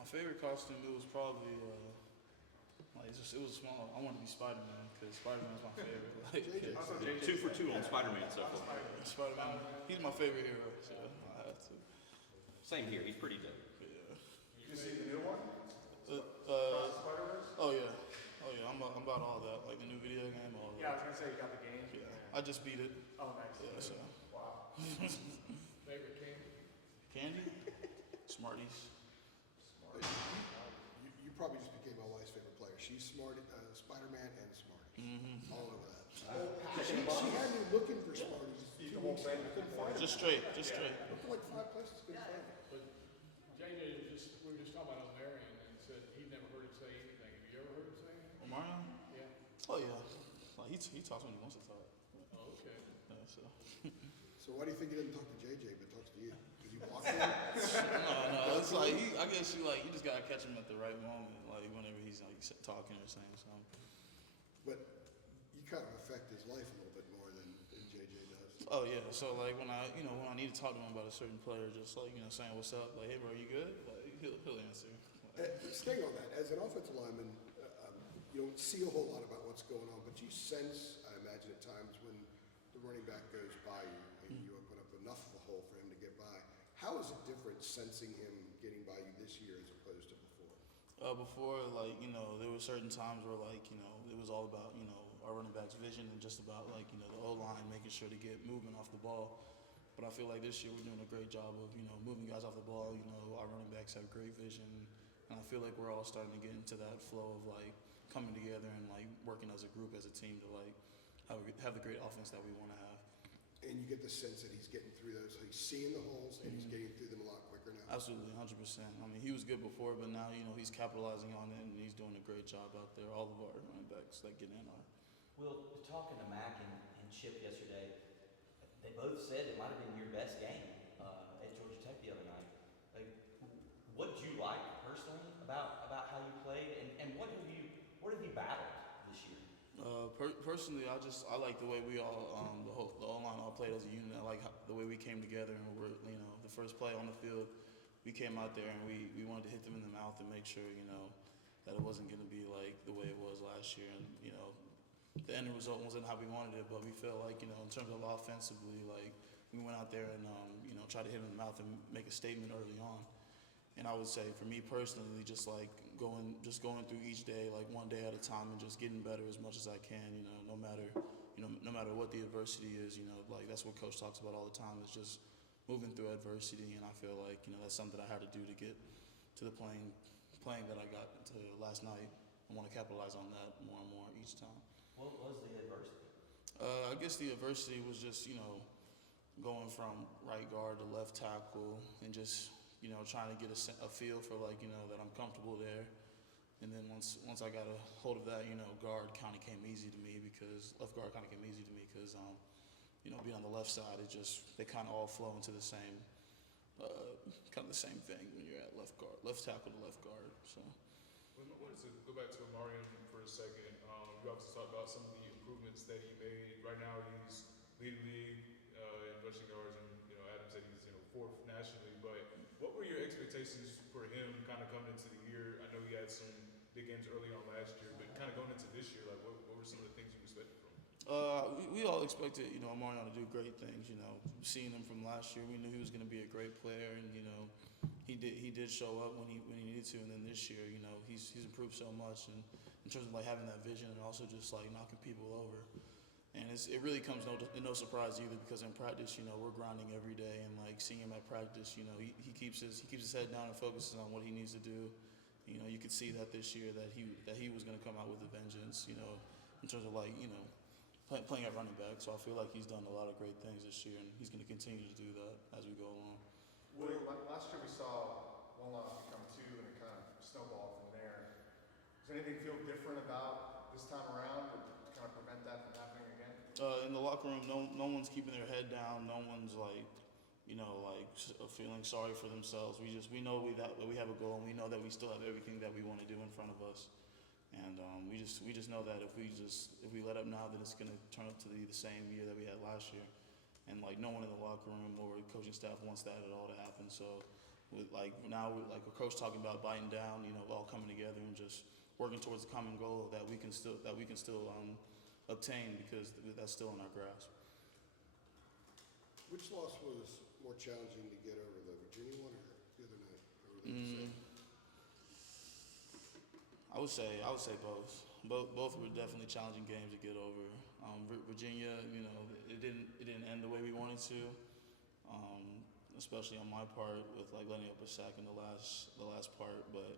My favorite costume, it was probably it was small. I wanted to be Spider-Man because Spider-Man was my favorite. Like, JJ. Also, JJ 2 for 2 on Spider-Man so far. Spider-Man, he's my favorite hero, so I have to. Same here. He's pretty dope. Yeah. You see the new one? Spider-Verse? Oh yeah. I'm about all that, like the new video game, all that. Yeah, I was gonna say you got the game. Yeah. I just beat it. Oh, nice. Yeah. So. Wow. Favorite candy? Candy, Smarties. You probably just became my wife's favorite player. She's Spider-Man and Smarties. All over that. She had me looking for Smarties. Eat the whole thing. Couldn't find them. Just straight. Looked like 5 places, couldn't find them. But JJ we were just talking about Omarion and said he'd never heard him say anything. Have you ever heard him say anything? Omarion? Yeah. Oh yeah. Like he talks when he wants to talk. Oh, okay. Yeah, so. So why do you think he doesn't talk to JJ but talks to you? Did you block him? No, it's like I guess you just gotta catch him at the right moment, like whenever he's like talking or saying something. But you kind of affect his life a little bit more than JJ does. Oh yeah, so like when I need to talk to him about a certain player, just like saying what's up, like hey bro, you good? Like he'll answer. Staying on that, as an offensive lineman, you don't see a whole lot about what's going on, but you sense, I imagine at times when the running back goes by you and you open up enough of a hole for him to get by. How is it different sensing him getting by you this year as opposed to before? Before, like, there were certain times where, like, it was all about, our running back's vision and just about, like, the O-line making sure to get movement off the ball. But I feel like this year we're doing a great job of, moving guys off the ball. Our running backs have great vision. And I feel like we're all starting to get into that flow of, like, coming together and, like, working as a group, as a team to, like, have the great offense that we want to have. And you get the sense that he's getting through those. He's seeing the holes and he's getting through them a lot quicker now. Absolutely, 100%. I mean, he was good before, but now, he's capitalizing on it and he's doing a great job out there. All of our running backs that get in are. Well, talking to Mac and Chip yesterday, they both said it might have been your best game at Georgia Tech the other night. Like, what did you like personally about how you played, and what have you battled this year? Personally, I like the way we all, the O-line all played as a unit. I like the way we came together and we're, the first play on the field, we came out there and we wanted to hit them in the mouth and make sure, that it wasn't going to be like the way it was last year. And, the end result wasn't how we wanted it, but we felt like, in terms of offensively, like we went out there and, tried to hit them in the mouth and make a statement early on. And I would say for me personally, just going through each day, like one day at a time, and just getting better as much as I can. No matter what the adversity is. Like that's what Coach talks about all the time is just moving through adversity. And I feel like that's something that I had to do to get to the playing that I got to last night. I want to capitalize on that more and more each time. What was the adversity? I guess the adversity was just going from right guard to left tackle and just. Trying to get a feel for that I'm comfortable there, and then once I got a hold of that, guard kind of came easy to me because left guard kind of came easy to me because being on the left side, they kind of all flow into the same kind of the same thing when you're at left tackle to left guard. So. I wanted to go back to Omarion for a second. You obviously talked about some of the improvements that he made. Right now, he's leading the league in rushing yards, and Adam said he's fourth nationally. But what were your expectations for him kind of coming into the year? I know he had some big games early on last year, but kind of going into this year, like what were some of the things you expected from him? We all expected, Omarion to do great things. Seeing him from last year, we knew he was going to be a great player, and he did show up when he needed to. And then this year, he's improved so much, and in terms of having that vision and also just knocking people over. And it really comes no surprise either because in practice, we're grinding every day, and seeing him at practice, he keeps his head down and focuses on what he needs to do. You could see that this year that he was going to come out with a vengeance. In terms of playing at running back. So I feel like he's done a lot of great things this year, and he's going to continue to do that as we go along. Last year we saw one loss become two, and it kind of snowballed from there. Does anything feel different about this time around to kind of prevent that from happening again? In the locker room, no one's keeping their head down. No one's feeling sorry for themselves. We know that we have a goal, and we know that we still have everything that we want to do in front of us. And we just know that if we let up now, that it's going to turn up to be the same year that we had last year. And no one in the locker room or coaching staff wants that at all to happen. So with like now with like a coach talking about biting down, all coming together and just working towards a common goal that we can still obtain because that's still in our grasp. Which loss was more challenging to get over, the Virginia one or the other night? Or were they the same? I would say both. Both were definitely challenging games to get over. Virginia, it didn't end the way we wanted to, especially on my part with like letting up a sack in the last part. But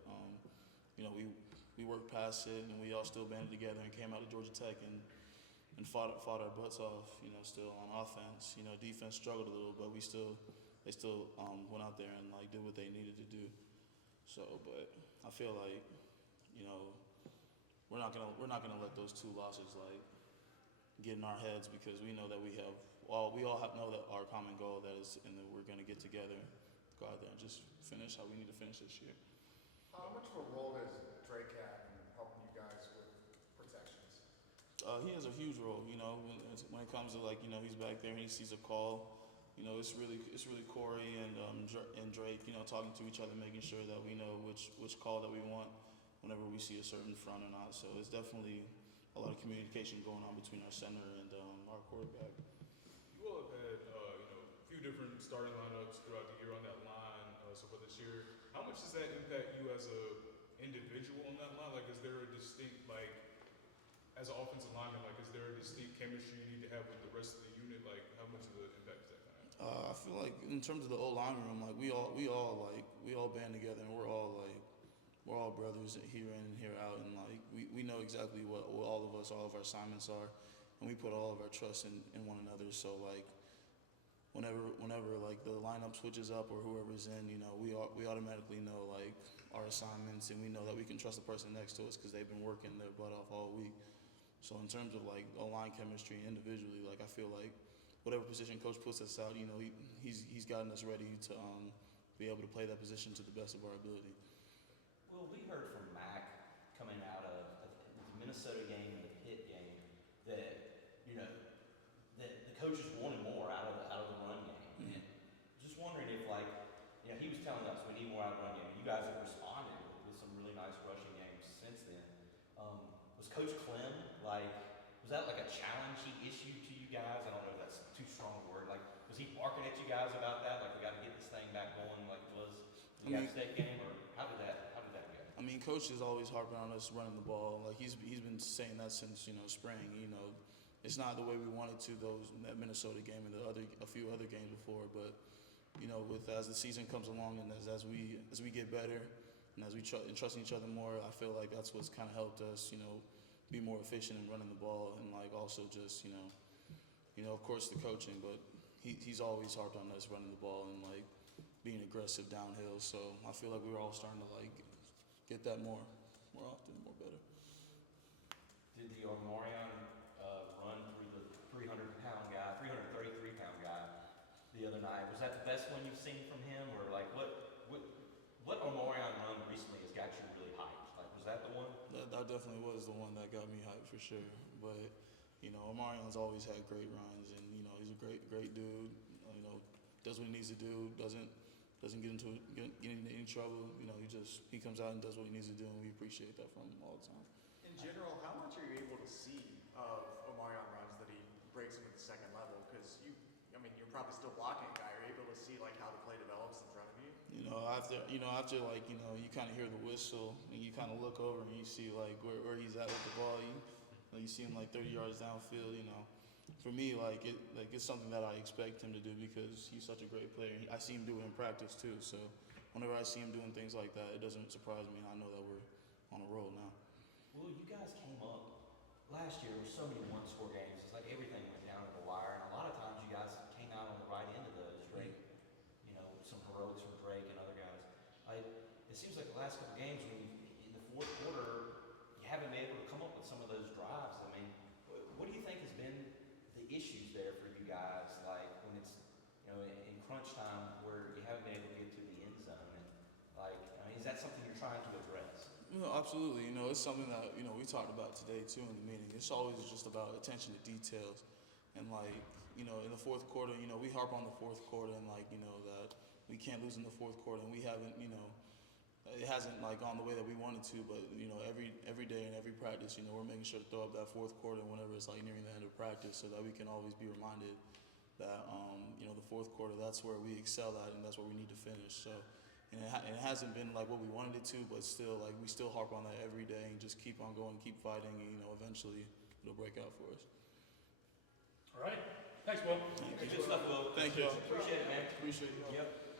we worked past it and we all still banded together and came out to Georgia Tech and fought our butts off. Still on offense. Defense struggled a little, but they still went out there and like did what they needed to do. So, but I feel like we're not gonna let those two losses like get in our heads because we know that we all know that our common goal that is, and that we're gonna get together, go out there and just finish how we need to finish this year. How much of a role does Drake have in helping you guys with protections? He has a huge role, when it comes to like, he's back there and he sees a call. It's really Corey and Drake, talking to each other, making sure that we know which call that we want whenever we see a certain front or not. So it's definitely a lot of communication going on between our center and our quarterback. You all have had a few different starting lineups throughout the year on that line so far this year. How much does that impact you as a individual on that line? Like, is there a distinct as an offensive lineman, is there a distinct chemistry you need to have with the rest of the unit? Like, how much of an impact is that going to have? I feel like in terms of the O-line room, like we all band together and we're all brothers here in and here out, and like we know exactly what all of our assignments are, and we put all of our trust in one another. So like whenever like the lineup switches up or whoever's in, we automatically know like our assignments, and we know that we can trust the person next to us because they've been working their butt off all week. So in terms of like O-line chemistry individually, like I feel like whatever position coach puts us out, he's gotten us ready to be able to play that position to the best of our ability. Well, we heard from Mac coming out of the Minnesota game and the Pitt game that that the coaches wanted more out of the run game. And just wondering if he was telling us we need more out of the run game. You guys have responded with some really nice rushing games since then. Was Coach Clem was that like a challenge he issued to you guys? I don't know if that's too strong a word. Like, was he barking at you guys about that? Like, we got to get this thing back going like it was the App State game, or how did that go? I mean, Coach is always harping on us running the ball. Like he's been saying that since spring. It's not the way we wanted to that Minnesota game and a few other games before. But as the season comes along and as we get better and as we trust each other more, I feel like that's what's kind of helped us be more efficient in running the ball, and like also just of course the coaching, but he's always harped on us running the ball and like being aggressive downhill. So I feel like we're all starting to like get that more often, more better. Did the Omarion run through the 333-pound guy the other night? Was that the best one you've seen from him, or like what Omarion run recently has got you really hyped? Like, was that the one? That definitely was the one that got me hyped for sure. But Omarion's always had great runs, and he's a great dude. Does what he needs to do. Doesn't get into any trouble. He comes out and does what he needs to do, and we appreciate that from him all the time. In general, how much are you able to see of Omarion runs that he breaks into the second level? Because you're probably still blocking a guy. Are you able to see like how the play develops in front of you? After like you kind of hear the whistle and you kind of look over and you see like where he's at with the ball. You see him like 30 yards downfield. For me, it's something that I expect him to do because he's such a great player. I see him do it in practice too. So whenever I see him doing things like that, it doesn't surprise me. I know that we're on a roll now. Well, you guys came up last year with so many one-score games. It's like everything went down to the wire, and a lot of times you guys came out on the right end of those. Drake, some heroics from Drake and other guys. It seems like the last couple games, in the fourth quarter, you haven't been able to come up with some of those drives. I mean, what do you think has been the issues there for you guys? Like when it's in crunch time where you haven't been able to get to the end zone, and is that something you're trying to address? Absolutely. It's something that we talked about today too in the meeting. It's always just about attention to details, and in the fourth quarter, we harp on the fourth quarter and that we can't lose in the fourth quarter, and we haven't, it hasn't like gone the way that we wanted to, but every day and every practice, we're making sure to throw up that fourth quarter whenever it's like nearing the end of practice, so that we can always be reminded that the fourth quarter, that's where we excel at, and that's where we need to finish. So, and it hasn't been like what we wanted it to, but still, like we still harp on that every day and just keep on going, keep fighting, and eventually it'll break out for us. All right. Thanks, Will. Good stuff, Will. Thank you. Appreciate it, man. Appreciate it. Yep.